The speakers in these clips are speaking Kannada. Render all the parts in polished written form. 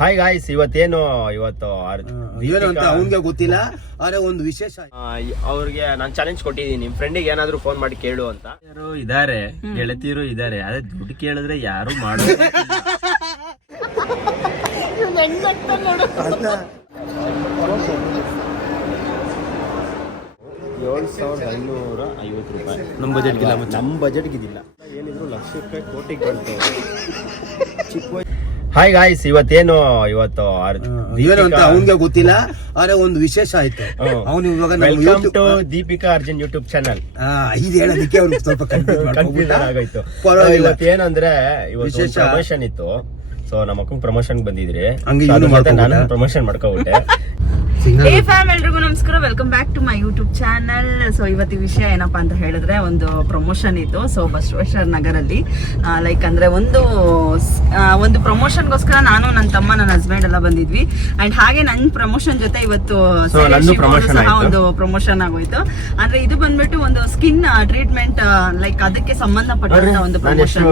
ಹಾಯ್ ಗಾಯ್ಸ್, ಇವತ್ತು ಏನು ಅಂತ ಅವನ್ಗೆ ಗೊತ್ತಿಲ್ಲ. ಆದ್ರೆ ಒಂದು ವಿಶೇಷ ಅವ್ರಿಗೆ ನಾನು ಚಾಲೆಂಜ್ ಕೊಟ್ಟಿದ್ದೀನಿ, ನಿಮ್ ಫ್ರೆಂಡಿಗೆ ಏನಾದ್ರು ಫೋನ್ ಮಾಡಿ ಕೇಳು ಅಂತ. ಇದಾರೆ, ಗೆಳತಿಯರು ಇದಾರೆ, ಅದೇ ದುಡ್ಡು ಕೇಳಿದ್ರೆ ಯಾರು ಮಾಡೋದು. 7,550 ರೂಪಾಯಿ ನಮ್ಮ ಬಜೆಟ್ಗಿಲ್ಲ. ಏನಿದ್ರು ಲಕ್ಷ ರೂಪಾಯಿ ಕೋಟಿಗೆ ಬಂತು. ಹಾಯ್ ಗಾಯ್ಸ್, ಇವತ್ತು ಏನು ಅಂತ ಅವನ್ಗೆ ಗೊತ್ತಿಲ್ಲ. ಆದ್ರೆ ಒಂದು ವಿಶೇಷ ಆಯ್ತು. ಅವನು ಇವಾಗ welcome to Deepika Arjun YouTube channel. ಇದು ಹೇಳೋದಕ್ಕೆ ಅವ್ರಿಗೆ ಸ್ವಲ್ಪ ಕನ್ಫ್ಯೂಷನ್ ಆಗೋಯ್ತು. ಇವತ್ತು ಏನಂದ್ರೆ ಇವತ್ತು ಪ್ರಮೋಷನ್ ಇತ್ತು. ಸೊ ನಮ್ಮ ಅಕ್ಕಂಗ್ ಪ್ರಮೋಷನ್ ಬಂದಿದ್ರಿ, ನಾನು ಪ್ರಮೋಷನ್ ಮಾಡ್ಕೊಬಿಟ್ಟೆ. ಹೇ ಫ್ಯಾಮ್, ಎಲ್ರಿಗೂ ನಮಸ್ಕಾರ, welcome back to my YouTube channel. So ಇವತ್ತಿನ ವಿಷಯ ಏನಪ್ಪಾ ಅಂತ ಹೇಳಿದ್ರೆ, ಒಂದು ಪ್ರಮೋಷನ್ ಇತ್ತು. ಸೊ ಬಸವೇಶ್ವರ ನಗರಲ್ಲಿ ಲೈಕ್ ಅಂದ್ರೆ ಒಂದು ಪ್ರಮೋಷನ್ಗೋಸ್ಕರ ನಾನು, ನನ್ನ ತಮ್ಮ, ನನ್ನ ಹಸ್ಬೆಂಡ್ ಎಲ್ಲ ಬಂದಿದ್ವಿ. ಅಂಡ್ ಹಾಗೆ ನನ್ನ ಪ್ರಮೋಷನ್ ಜೊತೆ ಇವತ್ತು ಒಂದು ಪ್ರಮೋಷನ್ ಆಗೋಯ್ತು. ಅಂದ್ರೆ ಇದು ಬಂದ್ಬಿಟ್ಟು ಒಂದು ಸ್ಕಿನ್ ಟ್ರೀಟ್ಮೆಂಟ್, ಲೈಕ್ ಅದಕ್ಕೆ ಸಂಬಂಧಪಟ್ಟಂತ ಒಂದು ಪ್ರಮೋಷನ್.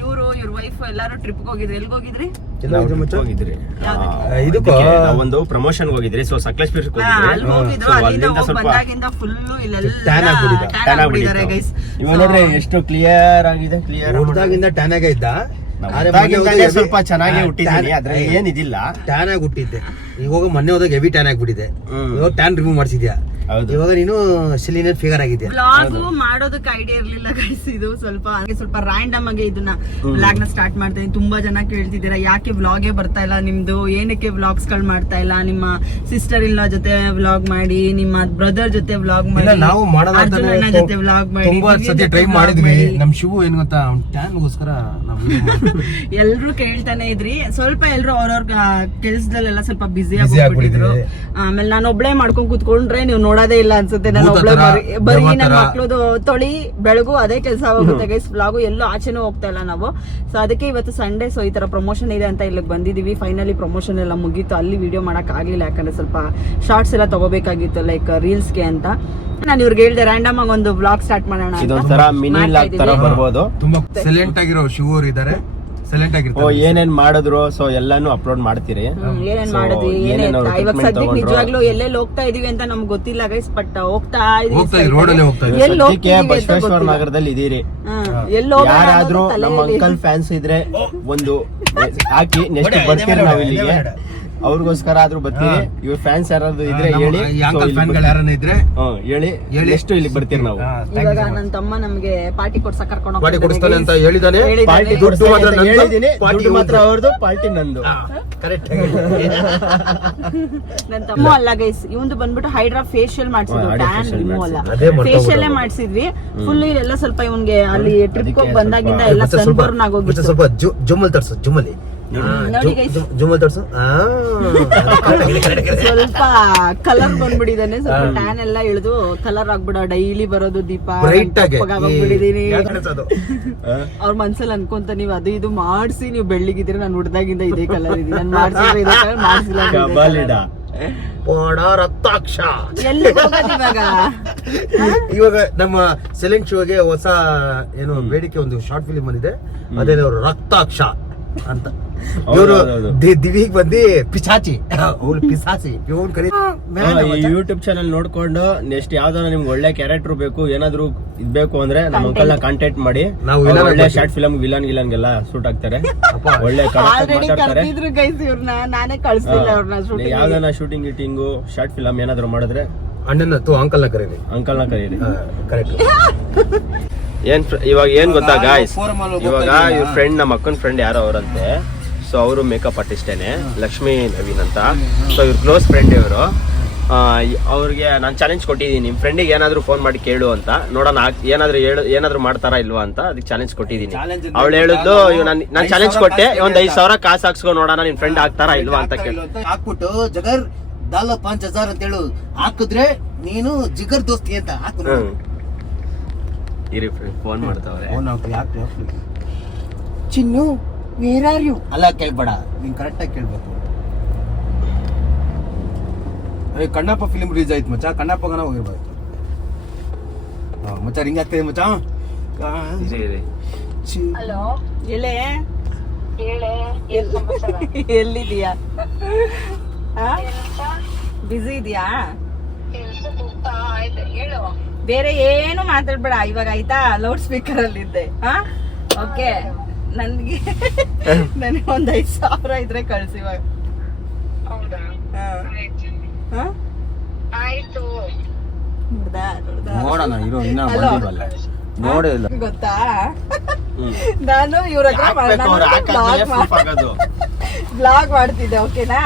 ಇವರು ಇವ್ರ ವೈಫ್ ಎಲ್ಲಾರು ಟ್ರಿಪ್ ಹೋಗಿದ್ರಿ. ಎಲ್ಲಿಗೆ ಹೋಗಿದ್ರಿ? ಒಂದು ಪ್ರಮೋಷನ್ ಹೋಗಿದ್ರಿ. ಸೊ ಸಕಲೇಶ್ಪುರ ಬಂದಾಗಿಂದ ಫುಲ್ ಇಲ್ಲೆಲ್ಲ ಗೈಸ್. ನೋಡ್ರಿ ಎಷ್ಟು ಕ್ಲಿಯರ್ ಆಗಿದೆ. ಟ್ಯಾನ್ ಆಗ ಇದ್ದ, ಸ್ವಲ್ಪ ಚೆನ್ನಾಗಿ ಹುಟ್ಟಿದ್ದೀನಿ, ಅದ್ರಲ್ಲಿ ಏನಿದಿಲ್ಲ. ಟ್ಯಾನ್ ಆಗಿ ಹುಟ್ಟಿದ್ದೆ. ಇವಾಗ ಮೊನ್ನೆ ಹೋದಾಗ ಹೆವಿ ಟ್ಯಾನ್ ಆಗ್ಬಿಟ್ಟಿದೆ. ಇವಾಗ ಟ್ಯಾನ್ ರಿಮೂವ್ ಮಾಡಿಸಿದ್ಯಾ? ಇವಾಗ ನೀನು ಸಿಲಿಂಡರ್ ಫಿಗರ್ ಆಗಿದ್ಯಾ? ವ್ಲಾಗ್ ಮಾಡೋದಕ್ಕೆ ಐಡಿಯಾ ಇರ್ಲಿಲ್ಲ ಗೈಸ್. ಇದು ಸ್ವಲ್ಪ ರ್ಯಾಂಡಮ್ ಆಗಿ ಇದನ್ನ ವ್ಲಾಗ್ ನ ಸ್ಟಾರ್ಟ್ ಮಾಡ್ತಾ ಇದೀನಿ. ತುಂಬಾ ಜನ ಕೇಳ್ತಿದ್ದೀರಾ, ಯಾಕೆ ವ್ಲಾಗೇ ಬರ್ತಾ ಇಲ್ಲ ನಿಮ್ದು, ಏನಕ್ಕೆ ವ್ಲಾಗ್ಸ್ ಗಳು ಮಾಡ್ತಾ ಇಲ್ಲ, ನಿಮ್ಮ ಸಿಸ್ಟರ್ ಇಲ್ಲ ಜೊತೆ ವ್ಲಾಗ್ ಮಾಡಿ, ನಿಮ್ಮ ಬ್ರದರ್ ಜೊತೆ ವ್ಲಾಗ್ ಮಾಡಿ, ನಾವು ಮಾಡೋದನ್ನ ಜೊತೆ ವ್ಲಾಗ್ ಮಾಡಿ. ತುಂಬಾ ಸತಿ ಟ್ರೈ ಮಾಡಿದ್ವಿ. ನಮ್ ಶಿವು ಏನ್ ಗೊತ್ತಾ, ಟ್ಯಾನ್ ಗೋಸ್ಕರ ಎಲ್ರು ಕೇಳ್ತಾನೆ ಇದ್ರಿ. ಸ್ವಲ್ಪ ಎಲ್ರು ಅವ್ರವ್ರ ಕೆಲ್ಸದಲ್ಲೆಲ್ಲ ಸ್ವಲ್ಪ ಬಿಸಿ ಆಗ್ಬಿಟ್ಟಿದ್ರು. ಆಮೇಲೆ ನಾನು ಒಬ್ಳೆ ಮಾಡ್ಕೊಂಡ್ ಕೂತ್ಕೊಂಡ್ರೆ ನೀವು ನೋಡೋದೇ ಇಲ್ಲ ಅನ್ಸುತ್ತೆ. ನಾನು ಒಬ್ಳೆ ಬರೀ ನನ್ನ ಮಕ್ಳದು ತೊಳಿ ಬೆಳಗು ಅದೇ ಕೆಲಸ ಆಗುತ್ತೆ ಗೈಸ್. ವ್ಲಾಗು ಎಲ್ಲೂ ಆಚೆನೂ ಹೋಗ್ತಾ ಇಲ್ಲ ನಾವು. ಸೊ ಅದಕ್ಕೆ ಇವತ್ತು ಸಂಡೇ, ಸೊ ಈ ತರ ಪ್ರಮೋಷನ್ ಇದೆ ಅಂತ ಇಲ್ಲಿಗೆ ಬಂದಿದೀವಿ. ಫೈನಲಿ ಪ್ರಮೋಷನ್ ಎಲ್ಲ ಮುಗೀತು. ಅಲ್ಲಿ ವಿಡಿಯೋ ಮಾಡಕ್ ಆಗ್ಲಿಲ್ಲ, ಯಾಕಂದ್ರೆ ಸ್ವಲ್ಪ ಶಾರ್ಟ್ಸ್ ಎಲ್ಲ ತಗೋಬೇಕಾಗಿತ್ತು, ಲೈಕ್ ರೀಲ್ಸ್ಗೆ ಅಂತ. ನಾನು ಇವ್ರಿಗೆ ಹೇಳ್ದೆ ರ್ಯಾಂಡಮ್ ಆಗಿ ಒಂದು ವ್ಲಾಗ್ ಸ್ಟಾರ್ಟ್ ಮಾಡೋಣ ಅಂತ. ತುಂಬಾ ಸೈಲೆಂಟ್ ಆಗಿರೋ ಶಿವು ಅವರು ಇದಾರೆ, ಸೈಲೆಂಟ್ ಆಗಿರ್ತಾರೆ. ಏನೇನ್ ಮಾಡಿದ್ರು ಸೊ ಎಲ್ಲಾನು ಅಪ್ಲೋಡ್ ಮಾಡ್ತೀರಿ. ಏನೇನ್ ಮಾಡಿದ್ವಿ, ಇವಾಗ ಸದ್ಯಕ್ಕೆ ನಿಜವಾಗ್ಲೂ ಎಲ್ಲೆಲ್ಲಿ ಹೋಗ್ತಾ ಇದೀವಿ ಅಂತ ನಮ್ಗೆ ಗೊತ್ತಿಲ್ಲ ಗೈಸ್, ಬಟ್ ಹೋಗ್ತಾ ಬಸವೇಶ್ವರ ನಗರದಲ್ಲಿ ಇದೀರಿ. ಯಾರಾದ್ರೂ ನಮ್ಮ ಅಂಕಲ್ ಫ್ಯಾನ್ಸ್ ಇದ್ರೆ ಒಂದು ಹಾಕಿ, ನೆಕ್ಸ್ಟ್ ಬರ್ತೀರಿ ನಾವ್ ಇಲ್ಲಿಗೆ. ಅವ್ರಿಗೋಸ್ಕರ ಆದ್ರೂ ಬರ್ತೀರಿ. ಇವ್ರ ಫ್ಯಾನ್ಸ್ ಯಾರಾದ್ರೂ ಇದ್ರೆ ಹೇಳಿ, ಹೇಳಿ ಎಷ್ಟು ಇಲ್ಲಿ ಬರ್ತೀರಿ ನಾವು. ಇವಾಗ ನನ್ನ ತಮ್ಮ ನಮ್ಗೆ ಪಾರ್ಟಿ ಕೊಡ್ಸಕ್ ಕರ್ಕೊಂಡು ಪಾರ್ಟಿ ಕೊಡಿಸ್ತಾನೆ ಅಂತ ಹೇಳಿದಾನೆ. ಪಾರ್ಟಿ ಮಾತ್ರ ಅವ್ರದ್ದು, ಪಾರ್ಟಿ ನಂದು. ಕರೆಕ್ಟ್. ನನ್ನ ತಮ್ಮ ಅಲ್ಲ ಗೈಸ್, ಇವಂದು ಬಂದ್ಬಿಟ್ಟು ಹೈಡ್ರಾ ಫೇಶಿಯಲ್ ಮಾಡ್ಸಿದ್ವಿ, ಟ್ಯಾನ್ ರಿಮೂವ್ ಅಲ್ಲ, ಫೇಶಿಯಲ್ ಮಾಡ್ಸಿದ್ವಿ. ಫುಲ್ ಇಲ್ಲೆಲ್ಲ ಸ್ವಲ್ಪ ಇವನ್ಗೆ ಅಲ್ಲಿ ಟ್ರಿಪ್ ಹೋಗಿ ಬಂದಾಗಿಂದ ಎಲ್ಲ ಸನ್ಬರ್ನ್ ಆಗೋಗಿತ್ತು. ಸ್ವಲ್ಪ ಜುಮ್ಮಲ್ ತರ್ಸು, ಜುಮ್ಮಲಿ ಜುಮ್ಮಲ್ ತರ್ಸು. ಸ್ವಲ್ಪ ಕಲರ್ ಬಂದ್ಬಿಟ್ಟಿದ್ದಾನೆ, ಸ್ವಲ್ಪ ಟ್ಯಾನ್ ಎಲ್ಲ ಇಳಿದು ಕಲರ್ ಆಗ್ಬಿಡ. ಡೈಲಿ ಬರೋದು ದೀಪ ಹೋಗ್ಬಿಟ್ಟಿದೀನಿ. ಅವ್ರ ಮನ್ಸಲ್ಲಿ ಅನ್ಕೊಂತ, ನೀವ್ ಅದು ಇದು ಮಾಡ್ಸಿ ನೀವು ಬೆಳ್ಳಿಗಿದ್ರೆ, ನಾನು ಹುಡ್ದಾಗಿಂದ ಇದೇ ಕಲರ್ ಇದೀನಿ, ನಾನು ಮಾಡ್ಸಿಲ್ಲ. ರಕ್ತಾಕ್ಷ ಎಲ್ಲಿ ಇವಾಗ ನಮ್ಮ ಸೆಲೆಂಟ್ ಶೋಗೆ ಹೊಸ ಏನು ಬೇಡಿಕೆ, ಒಂದು ಶಾರ್ಟ್ ಫಿಲಿಂ ಬಂದಿದೆ, ಅದೇ ಅವರು ರಕ್ತಾಕ್ಷ ಅಂತ. ಇವರು ದಿವಿಗ್ ಬಂದಿ ಪಿಸಾಚಿ, ಪಿಸಾಚಿ ಯೂಟ್ಯೂಬ್ ಚಾನಲ್ ನೋಡ್ಕೊಂಡು ನೆಕ್ಸ್ಟ್ ಯಾವ್ದಾರ ನಿಮ್ಗೆ ಒಳ್ಳೆ ಕ್ಯಾರೆಕ್ಟರ್ ಬೇಕು, ಏನಾದ್ರು ಇದ್ಬೇಕು ಅಂದ್ರೆ ನಮ್ಮ ಅಂಕಲ್ ನ ಕಾಂಟ್ಯಾಕ್ಟ್ ಮಾಡಿ. ನಾವು ಒಳ್ಳೆ ಶಾರ್ಟ್ ಫಿಲಂ ವಿಲನ್ಗೆಲ್ಲ ಸೂಟ್ ಆಗ್ತಾರೆ, ಒಳ್ಳೆ ನಾನೇ ಕಳ್ಸಿಲ್ಲ ಅವ್ರನ್ನ. ಯಾವ್ದಾನ ಶೂಟಿಂಗ್ ಗೀಟಿಂಗು ಶಾರ್ಟ್ ಫಿಲಂ ಏನಾದ್ರು ಮಾಡಿದ್ರೆ ಅಣ್ಣನ ಅಂಕಲ್ ನ ಕರೀರಿ, ಕರೆಕ್ಟ್. ಇವಾಗ ಏನ್ ಗೊತ್ತಾ ಗಾಯ್ಸ್, ಇವಾಗ ಇವ್ರ ಫ್ರೆಂಡ್, ನಮ್ಮ ಅಕ್ಕನ ಫ್ರೆಂಡ್ ಯಾರೋ ಅವರಂತೆ. ಸೊ ಅವರು ಮೇಕಪ್ ಆರ್ಟಿಸ್ಟೇನೆ, ಲಕ್ಷ್ಮೀ ನವೀನ್ ಅಂತ. ಸೊ ಇವ್ರ ಕ್ಲೋಸ್ ಫ್ರೆಂಡ್ ಇವರು. ಅವ್ರಿಗೆ ನಾನು ಚಾಲೆಂಜ್ ಕೊಟ್ಟಿದ್ದೀನಿ, ನಿಮ್ ಫ್ರೆಂಡಿಗೆ ಏನಾದ್ರು ಫೋನ್ ಮಾಡಿ ಕೇಳು ಅಂತ, ನೋಡೋಣ ಏನಾದ್ರು ಮಾಡ್ತಾರಾ ಇಲ್ವಾ ಅಂತ. ಅದಕ್ಕೆ ಚಾಲೆಂಜ್ ಕೊಟ್ಟಿದ್ದೀನಿ. ಅವಳು ಹೇಳಿದ್ದು, ನಾನು ಚಾಲೆಂಜ್ ಕೊಟ್ಟೆ, ಒಂದ್ 5,000 ಕಾಸು ಹಾಕ್ಸ್ಕೊಂಡು ನೋಡೋಣ ನಿನ್ ಫ್ರೆಂಡ್ ಹಾಕ್ತಾರಾ ಇಲ್ವಾ ಅಂತ ಕೇಳಿ. ಹಾಕ್ಬಿಟ್ಟು ಜಗರ್ ದಾಲ 5,000 ಅಂತ ಹೇಳು, ಹಾಕಿದ್ರೆ ನೀನು ಜಿಗರ್ ದೋಸ್ತಿ ಅಂತ ಹಾಕು. ಫೋನ್ ಮಾಡ್ತಾವ್ರೆ. ಚಿನ್ನು ವೇರ್ ಆರ್ ಯು ಅಲ್ಲ ಕೇಳ್ಬೇಡ, ನೀನ್ ಕರೆಕ್ಟ್ ಆಗಿ ಕೇಳ್ಬೇಕು. ಕಣ್ಣಪ್ಪ ಫಿಲ್ಮ್ ರಿಲೀಸ್ ಆಯ್ತು ಮಚ್ಚ, ಕಣ್ಣಪ್ಪಗನ ಹೋಗಿರ್ಬೇಕು ಮಚ್ಚ. ರಿಂಗ್ ಆಗ್ತದೆ ಮಚ್ಚ, ಹಲೋ ಎಲೆ ಹೇಳೆ ಎಲ್ಲಿದೀಯಾ? ಬಿಸಿ ಇದೆಯಾ? ಕೆಲ್ಸ ಹೋಗ್ತಾ ಆಯ್ತು ಹೇಳು. ಬೇರೆ ಏನು ಮಾತಾಡ್ಬೇಡ ಇವಾಗ ಆಯ್ತಾ? ಲೌಡ್ ಸ್ಪೀಕರ್ ಅಲ್ಲಿ ಇದ್ದೆ. ಓಕೆ, ನನಗೆ ಒಂದ್ 5,000 ಇದ್ರೆ ಕಳ್ಸಿ ಇವಾಗ. ಹೌದಾ? ಆಯ್ತು. ಹಾ? ಆಯ್ತು. ನೋಡ್ದಾ? ನೋಡೋಣ ಇರೋ ಇನ್ನ Hello. ಬಂದಿಲ್ವಲ್ಲ, ನೋಡೇ ಇಲ್ಲ. ಗೊತ್ತಾ, ನಾನು ಇವ್ರ ಬ್ಲಾಗ್ ಮಾಡ್ತಿದ್ದೆ. ಓಕೆನಾ?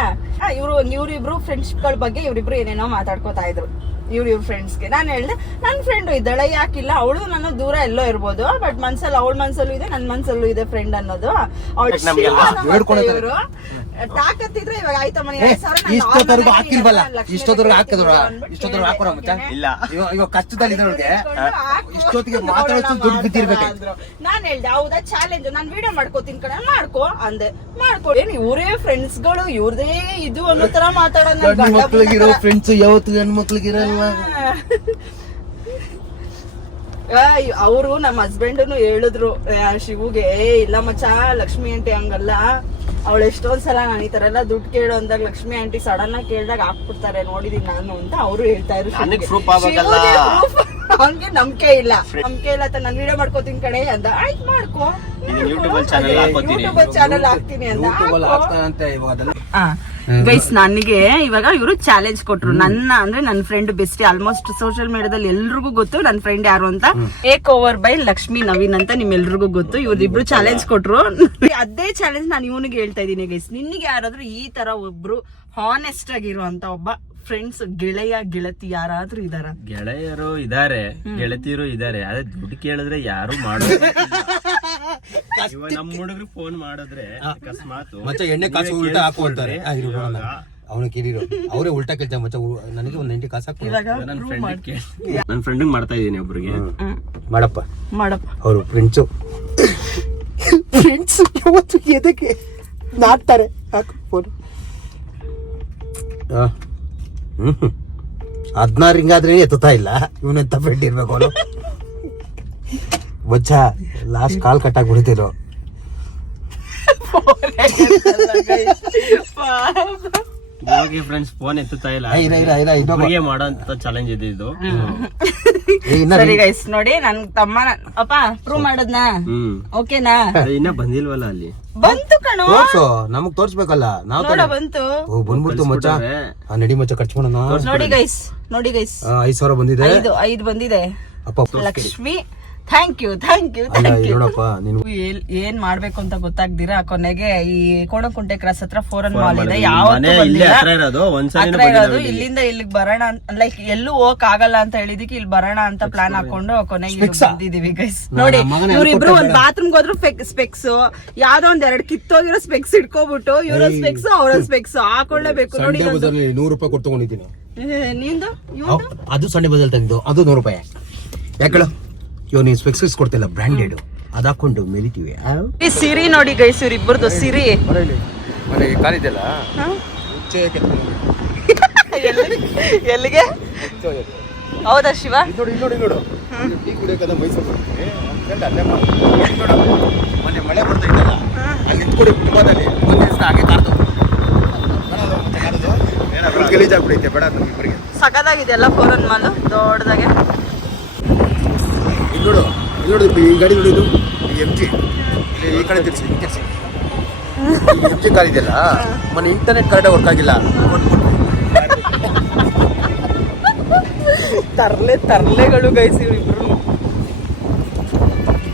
ಇವ್ರಿಬ್ರು ಫ್ರೆಂಡ್ಸ್ಗಳ ಬಗ್ಗೆ ಇವ್ರಿಬ್ರು ಏನೇನೋ ಮಾತಾಡ್ಕೋತಾ ಇದ್ರು. ಇವ್ರ ಫ್ರೆಂಡ್ಸ್ಗೆ ನಾನು ಹೇಳ್ದೆ, ನನ್ನ ಫ್ರೆಂಡು ಇದ್ದಾಳೆ, ಯಾಕಿಲ್ಲ, ಅವಳು ನಾನು ದೂರ ಎಲ್ಲೋ ಇರ್ಬೋದು, ಬಟ್ ಮನ್ಸಲ್ಲಿ ಅವಳ ಮನ್ಸಲ್ಲೂ ಇದೆ, ನನ್ನ ಮನ್ಸಲ್ಲೂ ಇದೆ ಫ್ರೆಂಡ್ ಅನ್ನೋದು. ಇವರು ತಾಕತ್ತಿದ್ರೆ ಇವಾಗ ಆಯ್ತಾ ಮನೆ ಇಷ್ಟೊತ್ತವರೆಗೂ ಹಾಕಿಲ್ವಲ್ಲ, ಇಷ್ಟೊತ್ತವರೆಗೂ ಹಾಕಿದ್ರು, ಇಷ್ಟೊತ್ತವರೆಗೂ ಹಾಕೋರ ಮಚ್ಚ ಇಲ್ಲ. ಇವಾಗ ಕಷ್ಟದಲ್ಲಿ ಇದ್ದವ್ರಿಗೆ ಇಷ್ಟೊತ್ತಿಗೆ ಮಾತಾಡೋಷ್ಟು ದುಡ್ಡು ಬಿದ್ದಿರ್ಬೇಕು. ನಾನ್ ಹೇಳ್ದೆ, ಹೌದಾ ಚಾಲೆಂಜ್, ನಾನ್ ವಿಡಿಯೋ ಮಾಡ್ಕೋತೀನಿ ಕಣ, ಮಾಡ್ಕೋ ಅಂದೆ. ಮಾಡ್ಕೊಡಿ, ಇವರೇ ಫ್ರೆಂಡ್ಸ್ ಗಳು, ಇವ್ರದೇ ಇದು ಅನ್ನೋ ತರ ಮಾತಾಡೋದು. ಗಂಡು ಮಕ್ಳಿಗಿರೋ ಫ್ರೆಂಡ್ಸ್ ಯಾವತ್ತು ಹೆಣ್ಣು ಮಕ್ಳಿಗಿರಲ್ವ? ಅವರು ನಮ್ಮ ಹಸ್ಬೆಂಡ್ನು ಹೇಳಿದ್ರು ಶಿವುಗೆ, ಇಲ್ಲ ಮಚ್ಚ ಲಕ್ಷ್ಮಿ ಆಂಟಿ ಹಂಗಲ್ಲ, ಅವಳು ಎಷ್ಟೊಂದ್ಸಲ ನಾನು ಈ ತರ ಎಲ್ಲ ದುಡ್ಡು ಕೇಳು ಅಂದಾಗ ಲಕ್ಷ್ಮಿ ಆಂಟಿ ಸಡನ್ ಆಗಿ ಕೇಳಿದಾಗ ಹಾಕ್ಬಿಡ್ತಾರೆ, ನೋಡಿದೀನಿ ನಾನು ಅಂತ ಅವರು ಹೇಳ್ತಾ ಇದ್ರು. ಅವ್ನಿಗೆ ನಂಬಿಕೆ ಇಲ್ಲ ನಾನು ವಿಡಿಯೋ ಮಾಡ್ಕೋತೀನಿ ಕಣೆ ಅಂದ. ಆಯ್ತು ಮಾಡ್ಕೋ, ಯೂಟ್ಯೂಬ್ ಚಾನಲ್ ಹಾಕ್ತೀನಿ ಅಂದ. ಗೈಸ್, ನನಗೆ ಇವಾಗ ಇವರು ಚಾಲೆಂಜ್ ಕೊಟ್ರು. ನನ್ನ ಫ್ರೆಂಡ್ ಬೆಸ್ಟಿ, ಆಲ್ಮೋಸ್ಟ್ ಸೋಷಿಯಲ್ ಮೀಡಿಯಾದಲ್ಲಿ ಎಲ್ರಿಗೂ ಗೊತ್ತು ನನ್ನ ಫ್ರೆಂಡ್ ಯಾರು ಅಂತ. Take over by Lakshmi Naveen ಅಂತ ನಿಮ್ಮೆಲ್ರಿಗೂ ಗೊತ್ತು. ಇವ್ರಿಬ್ರು ಚಾಲೆಂಜ್ ಕೊಟ್ರು. ಅದೇ ಚಾಲೆಂಜ್ ನಾನು ಇವನಿಗೆ ಹೇಳ್ತಾ ಇದೀನಿ ಗೈಸ್, ನಿನ್ಗೆ ಯಾರಾದ್ರೂ ಈ ತರ ಒಬ್ರು ಹಾನೆಸ್ಟ್ ಆಗಿರುವಂತ ಒಬ್ಬ ಫ್ರೆಂಡ್ಸ್, ಗೆಳತಿ ಯಾರಾದ್ರೂ ಇದಾರ? ಗೆಳೆಯರು ಇದಾರೆ, ಗೆಳತಿಯರು ಇದಾರೆ, ಅದೇ ದುಡ್ಡು ಕೇಳಿದ್ರೆ ಯಾರು ಮಾಡೋದು. ನಮ್ಮ ಹುಡುಗರು ಫೋನ್ ಮಾಡಿದ್ರೆ ಅಕಸ್ಮಾತ್ ಮತ್ತೆ ಎಣ್ಣೆ ಕಾಸು ಉಲ್ಟಾ ಹಾಕೊಂತಾರೆ. ಅವನು ಕೇಳಿರೋ ಅವರೇ ಉಲ್ಟಾ ಕೇಳ್ತಾರೆ, ಮಚ್ಚ ನನಗೆ ಒಂದ್ 90 ಕಾಸು ಹಾಕಿ. ನನ್ನ ಫ್ರೆಂಡ್ ಮಾಡ್ತಾ ಇದೀನಿ ಒಬ್ರಿಗೆ. ಮಾಡಪ್ಪ ಅವರು ಫ್ರೆಂಡ್ಸು ಯಾವತ್ತು ಎದಕ್ಕೆ ನಾಡ್ತಾರೆ. ಹಾಕು ಫೋನ್. 16 ಹಿಂಗಾದ್ರೆ ಎತ್ತುತ್ತಾ ಇಲ್ಲ, ಇವನೆಂತ ಫ್ರೆಂಡ್ ಇರ್ಬೇಕು ಅವನು. ಬಚ್ಚ ಲಾಸ್ಟ್ ಕಾಲ್ ಕಟ್ಟಾಗಿ ಬಿಡ್ತಿರೋ. ಹೋಗಿ ಫ್ರೆಂಡ್ಸ್ ಫೋನ್ ಎತ್ತುತ್ತಾ ಇಲ್ಲ, ಮಾಡೋಂತ ಚಾಲೆಂಜ್ ಇದೆ ಇದು. ಸರಿ ಗೈಸ್, ನೋಡಿ ನನ್ ತಮ್ಮ ಅಪ್ಪ ಪ್ರೂವ್ ಮಾಡದ್ನಾ? ಓಕೆನಾ? ಇನ್ನ ಬಂದಿಲ್ವಲ್ಲ, ಅಲ್ಲಿ ಬಂತು ಕಣೋ. ನಮಗ್ ತೋರ್ಸ್ಬೇಕಲ್ಲ ನಾವು. ಬಂತು, ಬಂದ್ಬಿಡ್ತು ಮಚ್ಚ. ನಡಿ ಮಚ್ಚ ಕಟ್ಸ್ಕೊಳ. ನೋಡಿ ಗೈಸ್ 5,000 ಬಂದಿದೆ. 5 ಬಂದಿದೆ. ಅಪ್ಪ ಲಕ್ಷ್ಮಿ, ಥ್ಯಾಂಕ್ ಯು. ನೋಡಪ್ಪ ನೀನು ಏನ್ ಮಾಡ್ಬೇಕು ಅಂತ ಗೊತ್ತಾಗ್ದಿರಾ ಕೊನೆಗೆ ಈ ಕೋಣಕುಂಟೆ ಕ್ರಾಸ್ ಹತ್ರ ಫೋರನ್ ಮಾಲ್ ಇದೆ, ಯಾವತ್ತೂ ಇರೋದು. ಇಲ್ಲಿಂದ ಇಲ್ಲಿಗೆ ಬರೋಣ, ಲೈಕ್ ಎಲ್ಲೂ ಹೋಗಕ್ ಆಗಲ್ಲ ಅಂತ ಹೇಳಿದಕ್ಕೆ ಇಲ್ಲಿ ಬರೋಣ ಅಂತ ಪ್ಲಾನ್ ಹಾಕೊಂಡು ಕೊನೆಗೆ ಬಂದಿದೀವಿ ಗೈಸ್. ನೋಡಿ ಇವ್ರಿಬ್ರು ಒಂದ್ ಬಾತ್ರೂಮ್ ಹೋದ್ರು ಸ್ಪೆಕ್ಸ್, ಯಾವ್ದೋ ಒಂದ್ 2 ಕಿತ್ತೋಗಿರೋ ಸ್ಪೆಕ್ಸ್ ಇಟ್ಕೋಬಿಟ್ಟು, ಇವ್ರ ಸ್ಪೆಕ್ಸ್ ಅವ್ರ ಸ್ಪೆಕ್ಸ್ ಹಾಕೊಳ್ಳೇಬೇಕು. ನೋಡಿ 100 ರೂಪಾಯಿ ಕೊಟ್ಟು ತಗೊಂಡಿದ್ದೀನಿ. ನಿಂದು ಅದು ಸಂಡೆ ಬದಲ್ ತಂದಿದ್ದು, ಅದು 100 ರೂಪಾಯಿ. ಯಾಕೇಳು ಇವ್ ನೀನ್ ಸ್ಪೆಕ್ಸ್ ಕೊಡ್ತಿಲ್ಲ, ಬ್ರಾಂಡೆಡ್ ಅದ್ ಹಾಕೊಂಡು ಮೆರಿತೀವಿ. ಈ ಸಿರಿ ನೋಡಿ ಗೈಸ್, ಇವ್ರಿಬ್ಬರದು ಸಿರಿ ಕಾಲಿದೆಲ್ಲ ಎಲ್ಲಿಗೆ? ಹೌದಾ ಶಿವ? ನೋಡು ಟೀ ಕುಡಿಯೋಕದ ಮೈಸೂರು ಮೊನ್ನೆ ಮಳೆ ಬರ್ತಾ ಇದ್ದಲ್ಲ, ಅಲ್ಲಿ ನಿಂತ್ಕೊಡಿ ತುಂಬಾದಲ್ಲಿ ಒಂದ್ ದಿವಸ ಹಾಗೆ ಕಾಡ್ತು ಗಲೀಜಾಗ್ಬಿಡೈತೆ. ಬೇಡ ನಮ್ಮಿಬ್ಬರಿಗೆ ಸಕದಾಗಿದೆ ಅಲ್ಲ ಫೋರನ್ ಮಾಲ್ ದೊಡ್ಡದಾಗೆ. ನೋಡು ಈ ಗಾಡಿ ನೋಡಿದ್ದು MG, ಈ ಕಡೆ ತಿರ್ಸಿ MG ಕಾರ್ ಇದೆಯಲ್ಲ, ಮೊನ್ನೆ ಇಂಟರ್ನೆಟ್ ಕರೆಕ್ಟಾಗಿ ವರ್ಕ್ ಆಗಿಲ್ಲ. ತರ್ಲೆಗಳು ಗೈಸ್ ಇವ್ರಿಬ್ರು.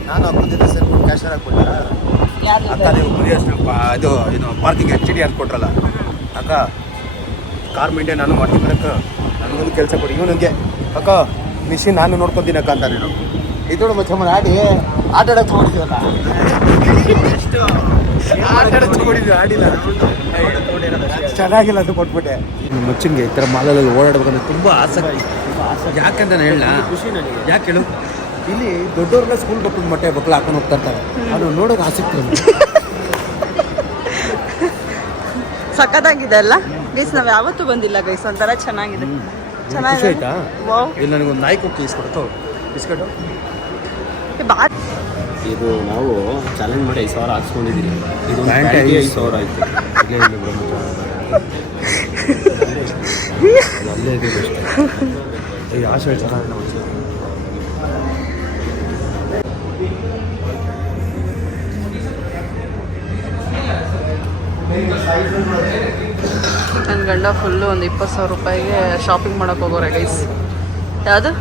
ನಾನು ಹಾಕೊಂಡಿದ್ದೆ ಸರ್, ಕ್ಯಾಶರ್ ಹಾಕ್ಬಿಟ್ಟ. ಅಕ್ಕ ನೀವು ಗುರಿ ಅಷ್ಟಪ್ಪ, ಇದು ಪಾರ್ಕಿಂಗ್ HD ಅಂದ್ಕೊಟ್ರಲ್ಲ ಅಕ್ಕ, ಕಾರ್ ಮೇಂಟೈನ್ ನಾನು ಮಾಡ್ತೀನಿ ಅಕ್ಕ, ನನಗೊಂದು ಕೆಲಸ ಕೊಡಿ. ಇವನಿಗೆ ಅಕ್ಕ ಮಿಷಿನ್ ನಾನು ನೋಡ್ಕೊತೀನಿ ಅಕ್ಕ ಅಂತ. ನೀನು ಇದೋಡು ಮಚ್ಚಮ್ಮನ ಆಟ ಆಡಕ್ಕೆ ತಗೊಂಡಿದ್ದೀವಲ್ಲ, ಆಡಿಲ್ಲ ಚೆನ್ನಾಗಿಲ್ಲ ಅಂತ ಕೊಟ್ಬಿಟ್ಟೆ. ಮಚ್ಚಂಗೆ ಈ ಥರ ಮಾಲಲ್ಲಿ ಓಡಾಡ್ಬೇಕಂದ್ರೆ ತುಂಬ ಆಸಕ್ತಿ. ಯಾಕಂತ ಹೇಳ, ಯಾಕೆ ಹೇಳು, ಇಲ್ಲಿ ದೊಡ್ಡವ್ರನ್ನ ಸ್ಕೂಲ್ ಮಕ್ಕಳು ಮಕ್ಕಳು ಹಾಕೊಂಡು ಹೋಗ್ತಾ ಇರ್ತಾರೆ, ಅದು ನೋಡೋಕೆ ಆಸಕ್ತಿ. ಸಖತ್ತಾಗಿದೆ ಅಲ್ಲ ಗೈಸ್, ನಾವ್ ಯಾವತ್ತೂ ಬಂದಿಲ್ಲ ಗೈಸ್, ಒಂಥರ ಚೆನ್ನಾಗಿದೆ. ಆಯ್ತಾ? ಇಲ್ಲಿ ನನಗೊಂದು ನಾಯಿ ಕೊಟ್ಟು ಇಸ್ಕೊಟ್ಟು ಇಸ್ಕೊಟ್ಟು ಇದು ನಾವು ಚಾಲೆಂಜ್ ಮಾಡಿ 5,000 ಹಾಕ್ಸ್ಕೊಂಡಿದ್ದೀವಿ. ಇದು ಪ್ಯಾಂಟ್ 5,000 ಆಯ್ತು. ಇಲ್ಲೇ ಇಲ್ಲ ಅಲ್ಲೇ ಇದೆ ಬೆಸ್ಟ್. ಈ ಆಸೆ ಚೆನ್ನಾಗಿ ನೋಡಿ. ನನ್ನ ಗಂಡ ಫುಲ್ಲು ಒಂದು 20,000 ರೂಪಾಯಿಗೆ ಶಾಪಿಂಗ್ ಮಾಡೋಕೆ ಹೋಗೋರೆ ಗೈಸ್. ಯಾವುದು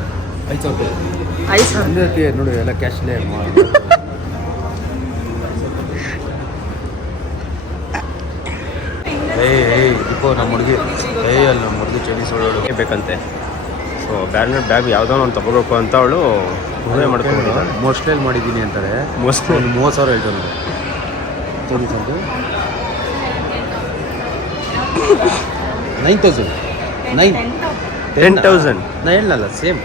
5,000 5,000 ನೋಡಿ ಎಲ್ಲ ಕ್ಯಾಶ್ಲೇ. ಇಪ್ಪೋ ನಮ್ಮ ಹುಡುಗಿ ಅಲ್ಲಿ ನಮ್ಮ ಹುಡುಗಿ ಚೈನೀಸ್ ಒಳಗಡೆ ಬೇಕಂತೆ. ಸೊ ಬ್ರ್ಯಾಂಡೆಡ್ ಬ್ಯಾಗ್ ಯಾವುದೋ ಒಂದು ತಗೋಬೇಕು ಅಂತ ಅವಳು ಮದುವೆ ಮಾಡ್ಕೊಂಡು ಮೋಸ್ಟ್ಲೇಲ್ ಮಾಡಿದ್ದೀನಿ ಅಂತಾರೆ. ಮೋಸ್ಟ್ ಒಂದು 30,000 ಹೇಳ್ತಾರೆ. ಚೈನೀಸ್ ಅಂತ 9,000 10,000 ನಾ ಹೇಳಲ್ಲ ಸೇಮ್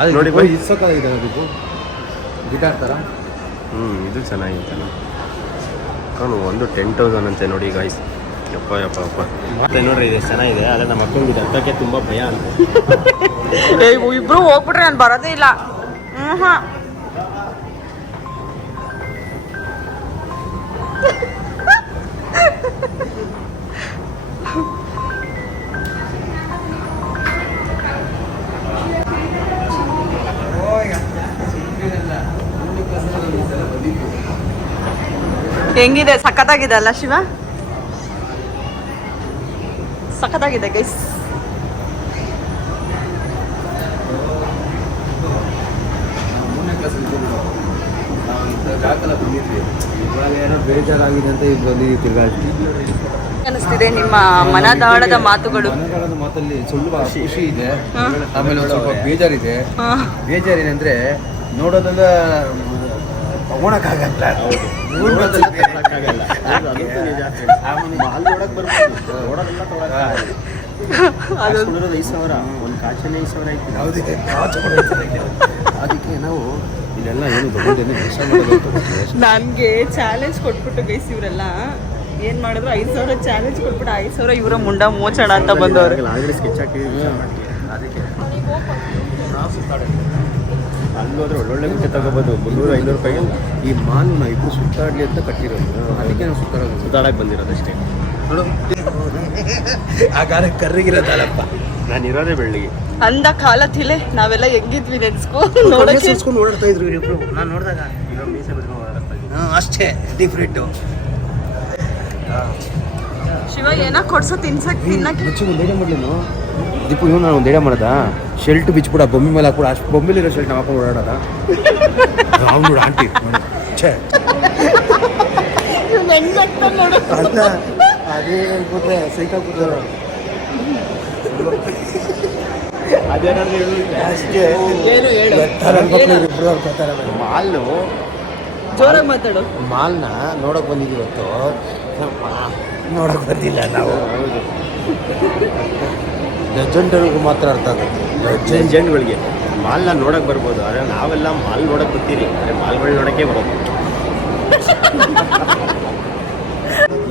ಅದು ನೋಡಿ ನೋಡಿ ಇಸ್ಸೋಕ್ಕಾಗಿದೆ ಅದಕ್ಕೂ ಗಿಟಾರ್ ಥರ. ಇದು ಚೆನ್ನಾಗಿತ್ತು ಕಾಣು. ಒಂದು 10,000 ಅಂತೆ ನೋಡಿ ಗಾಯ್ಸ್. ಯಪ್ಪ ಮತ್ತೆ ನೋಡ್ರಿ ಇದು ಚೆನ್ನಾಗಿದೆ. ಆದರೆ ನಮ್ಮ ಅಕ್ಕಂಗೆ ಹತ್ತಕ್ಕೆ ತುಂಬ ಭಯ ಅಂತ. ಇಬ್ರು ಹೋಗ್ಬಿಟ್ರೆ ನಾನು ಬರೋದೇ ಇಲ್ಲ. ಹೆಂಗಿದೆ? ಸಖತ್ತಾಗಿದೆ ಅಲ್ಲ ಶಿವ? ಸಖತ್ತಾಗಿದೆ ಗೈಸ್. ಬೇಜಾರಾಗಿದೆ ಅಂತ ಈಗ ಬಂದಿದ್ದೀವಿ ತಿರ್ಗಾಡಿ. ಅನಿಸ್ತಿದೆ ನಿಮ್ಮ ಮನದಾಳದ ಮಾತುಗಳು? ಮನದಾಳದ ಮಾತಲ್ಲಿ ಸ್ವಲ್ಪ ಖುಷಿ ಇದೆ, ಆಮೇಲೆ ಒಂದು ಸ್ವಲ್ಪ ಬೇಜಾರಿದೆ. ಬೇಜಾರಿದೆ ಅಂದರೆ ನೋಡೋದೆಲ್ಲ ತಗೊಳಕ್ಕಾಗಲ್ಲ. ಅದೊಂದು 5,000 ಒಂದು ಕಾಚನೆ 5,000 ಆಯ್ತು. ಅದಕ್ಕೆ ನಾವು ಇಲ್ಲೆಲ್ಲ ಏನು ತಗೊಂಡೇನೆ ನನಗೆ ಚಾಲೆಂಜ್ ಕೊಟ್ಬಿಟ್ಟು ಗೈಸ್ ಇವರೆಲ್ಲ ಏನು ಮಾಡಿದ್ರು 5,000 ಚಾಲೆಂಜ್ ಕೊಟ್ಬಿಟ್ಟು 5,000 ಇವರ ಮುಂಡ ಮೋಚಣ ಅಂತ ಬಂದವರು. ಆಲ್ರೆಡಿ ಸ್ಕೆಚ್ ಹಾಕಿ ಅದಕ್ಕೆ ಅಲ್ಲಿ ಹೋದ್ರೆ ಒಳ್ಳೊಳ್ಳೆ ಬಟ್ಟೆ ತಗೋಬೋದು. 300-500 ರೂಪಾಯಿಗೆ ಈ ಮಾಲ್ನ ಇಬ್ಬರು ಸುತ್ತಾಡಲಿ ಅಂತ ಕಟ್ಟಿರೋದು. ಅದಕ್ಕೆ ನಾವು ಸುತ್ತಾಡಕ್ಕೆ ಬಂದಿರೋದಷ್ಟೇ. ನೋಡು ಆ ಕಾಲ ಕರ್ರಿಗಿರೋದಲ್ಲಪ್ಪ. ನಾನು ಇರೋದೇ ಬೆಳ್ಳಿಗೆ. ಅಂದ ಕಾಲ ತಿಲೆ ನಾವೆಲ್ಲ ಹೆಂಗಿದ್ವಿ ನೆನ್ಸ್ಕೊ. ನೋಡಕ್ಕೆ ಓಡಾಡ್ತಾ ಇದ್ರು ಇಬ್ರು. ನಾನು ನೋಡಿದಾಗ ಮೀಸೆ ಬಿಟ್ಕೊಂಡು ಓಡಾಡ್ತಾ ಇದ್ದೀನಿ. ಅಷ್ಟೇ ಡಿಫ್ರೆಂಟು. ಶಿವ ಏನೋ ಕೊಡ್ಸೋ ತಿನ್ನಕ್ಕೆ ಮುಚ್ಚಿ ಒಂದು ಐಡಿಯಾ ಮಾಡಲೇನು ದೀಪು? ಇವನು ನಾನು ಒಂದು ಐಡಿಯಾ ಮಾಡೋದ, ಶೆಲ್ಟ್ ಬಿಚ್ಬಿಡ ಬೊಮ್ಮೆ ಮೇಲೆ ಹಾಕ್ಬಿಡ. ಅಷ್ಟು ಬೊಮ್ಮೆಲಿರೋ ಶೆಲ್ಟ್ ನಾವು ಹಾಕೊಂಡು ಓಡಾಡೋದ. ಅವ್ನು ನೋಡು ಆಂಟಿ ಛೇ ಅಲ್ಲ ಅದೇ ಹೇಳ್ಬಿಟ್ರೆ ಸೈಕಲ್ ಕೂತಾರ ಅಷ್ಟೇ. ಮಾಲ್ನು ಜೋರಾಗಿ ಮಾತಾಡು. ಮಾಲ್ನ ನೋಡಕ್ ಬಂದಿದ್ದೀವಿ ಇವತ್ತು. ನೋಡಕ್ ಬಂದಿಲ್ಲ ನಾವು. ಲೆಜೆಂಡರಿಗೂ ಮಾತ್ರ ಅರ್ಥ ಆಗುತ್ತೆ. ಲೆಜೆಂಡ್ಗಳಿಗೆ ಮಾಲ್ನ ನೋಡಕ್ಕೆ ಬರ್ಬೋದು, ಆದರೆ ನಾವೆಲ್ಲ ಮಾಲ್ ನೋಡಕ್ಕೆ ಬರ್ತೀರಿ, ಆದರೆ ಮಾಲ್ಗಳು ನೋಡೋಕ್ಕೆ ಬರೋದು.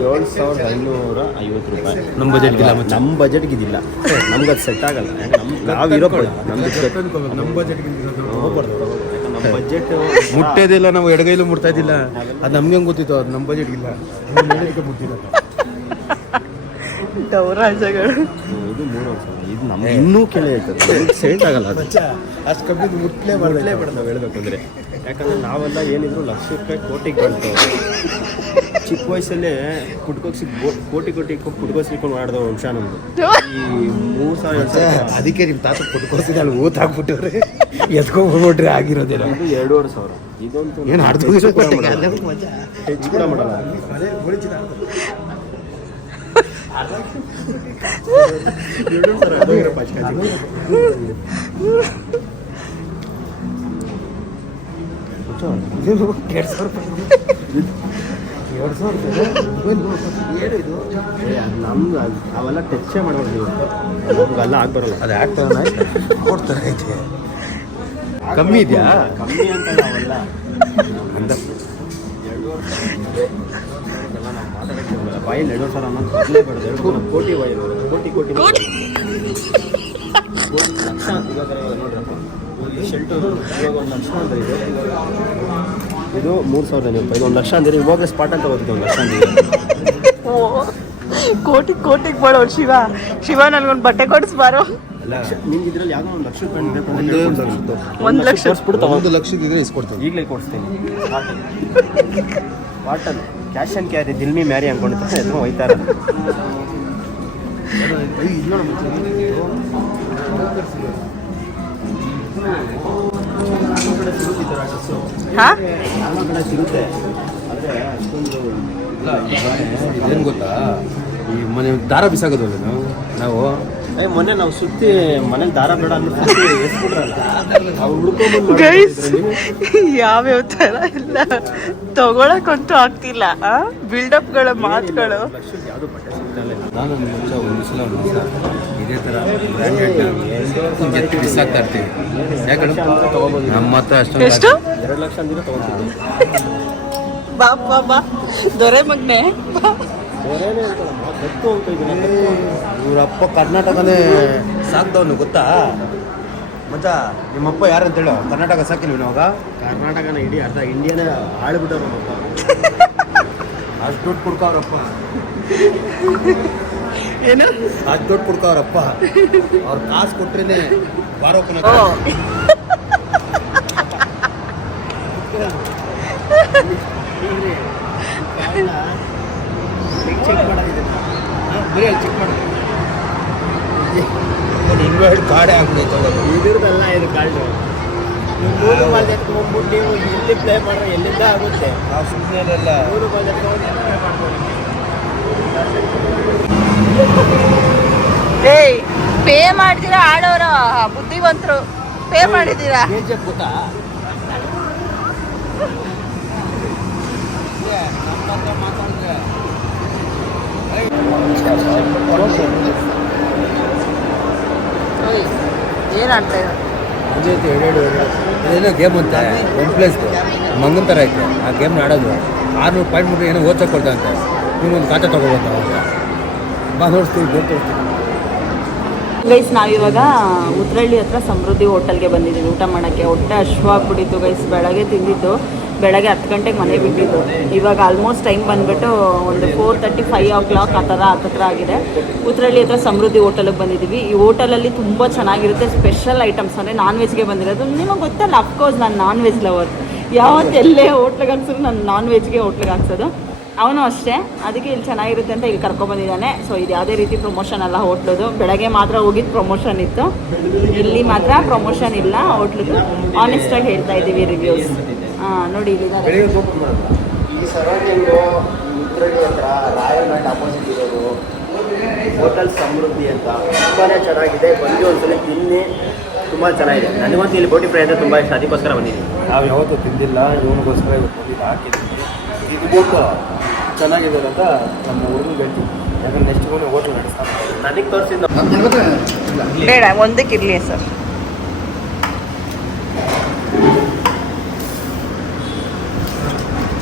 7,550 ರೂಪಾಯಿ ನಮ್ಮ ಬಜೆಟ್ಗಿಲ್ಲ. ನಮ್ಮ ಬಜೆಟ್ಗೆ ಇದಿಲ್ಲ, ನಮ್ಗೆ ಅದು ಸೆಟ್ ಆಗಲ್ಲ. ನಾವಿರೋ ನಮ್ಮ ಬಜೆಟ್ಗೆ ನಮ್ಮ ಬಜೆಟ್ ಮುಟ್ಟೋದಿಲ್ಲ. ನಾವು ಎಡಗೈಲು ಮುಟ್ತಾ ಇದ್ದಿಲ್ಲ. ಅದು ನಮ್ಗೆ ಹೆಂಗೆ ಗೊತ್ತಿತ್ತು? ಅದು ನಮ್ಮ ಬಜೆಟ್ಗಿಲ್ಲ. ಮುಟ್ಟಿಲ್ಲ ಗೌರಾಜಗಳು. ಇದು 3,000. ಇದು ನಮ್ಗೆ ಇನ್ನೂ ಕೆಲ ಹೇಳ್ತದೆ, ಸೆಟ್ ಆಗಲ್ಲ. ಅದು ಅಷ್ಟು ಕಮ್ಮಿ ಮುಟ್ಲೇ ಬೇಡ ನಾವು ಹೇಳ್ಬೇಕು ಅಂದರೆ. ಯಾಕಂದರೆ ನಾವೆಲ್ಲ ಏನಿದ್ರು ಲಕ್ಷ ರೂಪಾಯಿ ಕೋಟಿಗೆ ಬಂತು. ಚಿಕ್ಕ ವಯಸ್ಸಲ್ಲೇ ಪುಟ್ಕೋಸಿ ಕೋಟಿ ಪುಟ್ಕೋಸ್ಲಿಕೊಂಡು ಮಾಡಿದವ ವಂಶ ನಮ್ಮದು. ಈ 3,000 ಅದಕ್ಕೆ ನಿಮ್ಮ ತಾತ ಪುಟ್ಕೋಸಿ ಅಲ್ಲಿ ಊತ ಹಾಕ್ಬಿಟ್ಟವ್ರೆ, ಎತ್ಕೊಂಡ್ಬಿಟ್ರೆ ಆಗಿರೋದಿಲ್ಲ. ಇದು 2,500. ಇದಂತೂ ಏನು ಅರ್ಧ ಹೆಚ್ಚು ಕೂಡ ಮಾಡಲ್ಲ. ನಮ್ದು ಅವೆಲ್ಲ ಟಚ್ಚೇ ಮಾಡೋದು ನೀವು, ನಮ್ಗೆಲ್ಲ ಆಗ್ಬರಲ್ಲ. ಅದು ಆಗ್ತಾರ ಕೊಡ್ತಾರೆ. ಐತೆ ಕಮ್ಮಿ ಇದೆಯಾ? ಕಮ್ಮಿ ಅಂತ ನಾವೆಲ್ಲ ಅಂದ ಬಾಯಲ್ಲಿ 2,000 ಅನ್ನೋದು ಬರಲೇಬಾರ್ದು. ಕೋಟಿ ಕೋಟಿ ಲಕ್ಷ ನೋಡ್ರಪ್ಪ. ಶೆಲ್ಟು ಇವಾಗ 1 ಲಕ್ಷ ಅಂದ್ರೆ ಇದು 3,000 ರೂಪಾಯಿ. 1 ಲಕ್ಷ ಅಂದ್ರೆ ಇವಾಗ ಸ್ಪಾಟ್ ಅಂತ ಹೋಗ್ತಿದ್ದೆ 1 ಲಕ್ಷ ಅಂದ್ರೆ. ಕೋಟಿಗೆ ಮಾಡೋಳು ಶಿವ ನನ್ಗೊಂದು ಬಟ್ಟೆ ಕೊಡಿಸ್ಬಾರೋ. ನಿಮ್ಗೆ ಇದ್ರಲ್ಲಿ ಯಾವುದೋ 1 ಲಕ್ಷ ರೂಪಾಯಿ ಬೇಕು ಅಂದ್ರೆ 1 ಲಕ್ಷ ತೋರಿಸ್ಬಿಟ್ಟು 1 ಲಕ್ಷದಿದ್ರೆ ಇಸ್ಕೊಡ್ತೀನಿ. ಈಗಲೇ ಕೊಡಿಸ್ತೀನಿ. ವಾಟಲ್ ಕ್ಯಾಶ್ ಆ್ಯಂಡ್ ಕ್ಯಾರಿ ದಿಲ್ಮಿ ಮ್ಯಾರಿ ಅನ್ಕೊಂಡಿರ್ತಾರೆ ಎದುರು ಹೋಯ್ತಾರೆ. ಹಾಂ ಕಡೆ ಸಿಗುತ್ತೆ ಆದರೆ ಅಷ್ಟೊಂದು ಏನು ಗೊತ್ತಾ, ಈ ಮನೆ ದಾರ ಬಿಸಾಕೋದಲ್ಲ ನಾವು ಮೊನ್ನೆ ನಾವು ಸುತ್ತಿ ಮನೇಲಿ ದಾರ ಬೇಡ ಅಂದ್ರೆ ಎಸ್ಬಿಟ್ರಲ್ಲ ಅವ್ರು ಯಾವ್ಯಾವ ಥರ ಇಲ್ಲ ತಗೊಳಕ್ಕಂತೂ ಆಗ್ತಿಲ್ಲ. ಬಿಲ್ಡಪ್ಗಳ ಮಾತುಗಳು. ಯಾವುದು ಬಟ್ಟೆ ಸಿಗ್ತಲ್ಲ. ನಾನು ಮುಂಚೆ ಒಂದು ಸಲ ಇದೇ ಥರ ಬ್ರ್ಯಾಂಡೆಡ್ ಎತ್ತಿ ಬಿಸಾಕ್ತಾ ಇರ್ತೀವಿ. ಯಾಕಂದ್ರೆ ತೊಗೊಬೋದು. ನಮ್ಮ ಹತ್ರ ಅಷ್ಟೊಂದು ಎಷ್ಟು? 2 ಲಕ್ಷ ಅಂದ್ರೆ ತೊಗೊತೀವಿ. ಬಾ ದೊರೆ ಮಗ್ನೆ ಬೇರೆನೇ ಅಂತಲ್ಲಮ್ಮ, ದತ್ತು ಅಂತ ಇದ್ದೀನಿ. ಇವರಪ್ಪ ಕರ್ನಾಟಕನೇ ಸಾಕ್ದವನು ಗೊತ್ತಾ ಮಚ್ಚ? ನಿಮ್ಮಪ್ಪ ಯಾರಂತ ಹೇಳೋ? ಕರ್ನಾಟಕ ಸಾಕಿಲ್ವ ಇವಾಗ? ಕರ್ನಾಟಕನ ಇಡೀ ಅರ್ಧ ಇಂಡಿಯಾನೇ ಆಳ್ಬಿಟ್ಟವ್ರು ನಮ್ಮಪ್ಪ. ಅಷ್ಟು ದುಡ್ಡು ಕೊಡ್ಕವ್ರಪ್ಪ, ಏನು ಅಷ್ಟು ದುಡ್ಡು ಕೊಡ್ಕವ್ರಪ್ಪ. ಅವ್ರ ಕಾಸು ಕೊಟ್ರೇನೆ ಬಾರೋಪನ. ಚೆಕ್ ಮಾಡೋದಿದೆ ಬರೀ ಅಲ್ಲಿ ಚೆಕ್ ಮಾಡಿ ಇನ್ವರ್ಡ್ ಕಾರ್ಡೇ ಆಗ್ಬಿಡೈತೆ. ಇದ್ರದ್ದೆಲ್ಲ ಇದು ಕಾರ್ಡು. ನೀವು 3 ಮಾಲ್ ಎತ್ಕೊಂಡ್ಬಿಟ್ಟು ನೀವು ಎಲ್ಲಿ ಪ್ಲೇ ಮಾಡ್ರೆ ಎಲ್ಲಿಂದ ಆಗುತ್ತೆ. ನಾವು ಸುಮ್ಮನೆ ಎಲ್ಲ 3 ಮಾಲ್ ಎತ್ಕೊಂಡು ಪ್ಲೇ ಮಾಡ್ಬೋದು. ಏಯ್ ಪೇ ಮಾಡಿದ್ದೀರಾ ಆಡೋರ ಬುದ್ಧಿವಂತರು. ಪೇ ಮಾಡಿದ್ದೀರಾ? KGF ಗೊತ್ತಾ? ಏನಂತ ಅದೇನೋ ಗೇಮ್ ಅಂತ ಒನ್ ಪ್ಲೇಸ್ದು ಮಂಗನ್ ಥರ ಐತೆ. ಆ ಗೇಮ್ನ ಆಡೋದು 600 ಪಾಯಿಂಟ್ ಮುಟ್ರೆ ಏನೋ ಓದ್ಸಕ್ಕೆ ಕೊಡ್ತಂತೆ. ನೀವೊಂದು ಖಾತೆ ತೊಗೋಬೋದ ಬಾ ನೋಡ್ತೀವಿ, ಗೇಮ್ ತೋರಿಸ್ತೀವಿ. ಗೈಸ್ ನಾವಿವಾಗ ಉತ್ರಳ್ಳಿ ಹತ್ರ ಸಮೃದ್ಧಿ ಹೋಟೆಲ್ಗೆ ಬಂದಿದ್ದೀವಿ ಊಟ ಮಾಡೋಕ್ಕೆ. ಹೊಟ್ಟೆ ಹಶ್ವಾಗ್ಬಿಟ್ಟಿತ್ತು ಗೈಸ್. ಬೆಳಗ್ಗೆ ತಿಂದಿದ್ದು, ಬೆಳಗ್ಗೆ 10 ಗಂಟೆಗೆ ಮನೆ ಬಿಟ್ಟಿದ್ದು. ಇವಾಗ ಆಲ್ಮೋಸ್ಟ್ ಟೈಮ್ ಬಂದುಬಿಟ್ಟು ಒಂದು 4:30 5 o'clock ಆ ಥರ ಆಗಿದೆ. ಉತ್ರಳ್ಳಿ ಹತ್ರ ಸಮೃದ್ಧಿ ಹೋಟೆಲಿಗೆ ಬಂದಿದ್ದೀವಿ. ಈ ಹೋಟೆಲಲ್ಲಿ ತುಂಬ ಚೆನ್ನಾಗಿರುತ್ತೆ. ಸ್ಪೆಷಲ್ ಐಟಮ್ಸ್ ಅಂದರೆ ನಾನ್ ವೆಜ್ಗೆ ಬಂದಿರೋದು. ನಿಮಗೆ ಗೊತ್ತಲ್ಲ, ಅಫ್ಕೋರ್ಸ್ ನಾನು ನಾನ್ ವೆಜ್ ಲವರ್. ಯಾವತ್ತು ಎಲ್ಲೇ ಹೋಟ್ಲಿಗೆ ಹಾಕ್ಸಿದ್ರು ನಾನು ನಾನ್ ವೆಜ್ಗೆ ಹೋಟ್ಲಿಗೆ ಹಾಕ್ಸೋದು. ಅವನು ಅಷ್ಟೇ. ಅದಕ್ಕೆ ಇಲ್ಲಿ ಚೆನ್ನಾಗಿರುತ್ತೆ ಅಂತ ಇಲ್ಲಿ ಕರ್ಕೊಬಂದಿದ್ದಾನೆ. ಸೊ ಇದು ಯಾವುದೇ ರೀತಿ ಪ್ರಮೋಷನ್ ಅಲ್ಲ ಹೋಟ್ಲದು. ಬೆಳಗ್ಗೆ ಮಾತ್ರ ಹೋಗಿದ್ದು ಪ್ರಮೋಷನ್ ಇತ್ತು, ಇಲ್ಲಿ ಮಾತ್ರ ಪ್ರಮೋಷನ್ ಇಲ್ಲ ಹೋಟ್ಲದು. ಆನೆಸ್ಟಾಗಿ ಹೇಳ್ತಾ ಇದ್ದೀವಿ ರಿವ್ಯೂಸ್. ನೋಡಿ ಇಲ್ಲಿದ್ದಾರೆ. ಈ ಸರೌಂಡಿಂಗು ಉತ್ತರಳ್ಳಿ ಹತ್ರ ರಾಯಲ್ ಮ್ಯಾಟ್ ಅಪೋಸಿಟ್ ಇರೋದು ಹೋಟೆಲ್ ಸಮೃದ್ಧಿ ಅಂತ ತುಂಬಾ ಚೆನ್ನಾಗಿದೆ. ಬಂದು ಒಂದ್ಸಲ ತಿನ್ನಿ, ತುಂಬ ಚೆನ್ನಾಗಿದೆ. ನನಗಂತೂ ಇಲ್ಲಿ ಬೋಟಿ ಫ್ರೈ ಅಂದರೆ ತುಂಬ ಇಷ್ಟ, ಅದಕ್ಕೋಸ್ಕರ ಬಂದಿದ್ದೀನಿ. ನಾವು ಯಾವತ್ತೂ ತಿಂದಿಲ್ಲ, ಇವನಿಗೋಸ್ಕರ ಇವತ್ತು ಬಂದಿದ್ದು ಹಾಕಿದ್ವಿ. ಇದು ಬೇಕು ಚೆನ್ನಾಗಿದೆ ಅಂತ ನಮ್ಮ ಹುಡುಗನ ಹೇಳ್ತೀವಿ. ಯಾಕಂದ್ರೆ ನೆಕ್ಸ್ಟ್ ಬಂದು ಹೋಟ್ಲ್ ನಡೆಸ್ತಾರೆ. ನನಗೆ ತೋರಿಸಿದ್ದು ಬೇಡ, ಒಂದಕ್ಕೆ ಇರಲಿ ಸರ್.